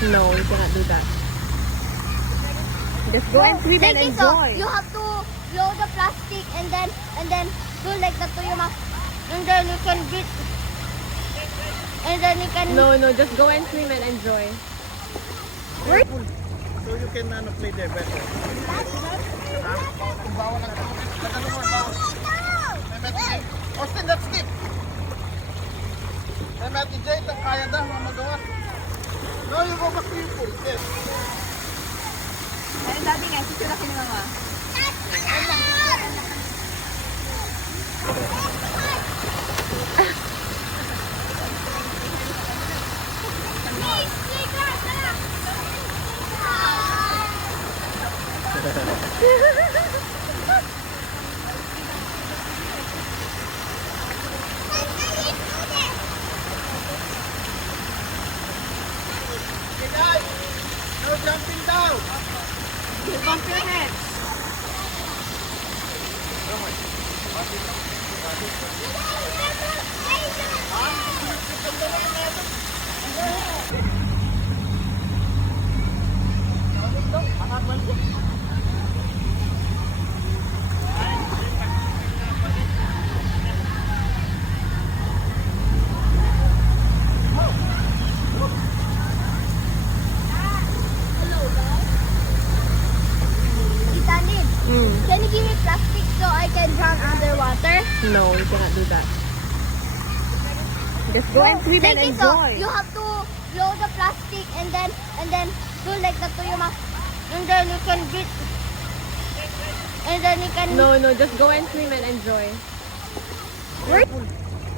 No, you cannot do that. Just go and swim and enjoy. You have to blow the plastic and then do like that to your mouth. And then you can breathe. And then you can... No, just go and swim and enjoy. So you can play there better. Austin, that's deep. Matty J, kaya daw magawa. No, you go back to your pool. Yes. Ayun dati nga, sisirakin ni Mama. Hey guys, no jumping down. Bump your head. Can you give me plastic so I can drown underwater? No, you cannot do that. Just go and swim and enjoy. You have to blow the plastic and then do like that to your mouth. And then you can breathe. And then you can... No, just go and swim and enjoy.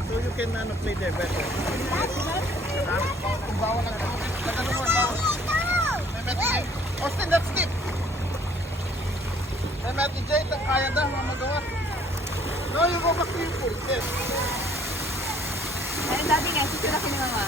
So you can play there better. Austin, that's deep. Matty J, kaya daw magawa. No, you go back to your pool. Yes. Ayun dati nga, sisirakin ni Mama.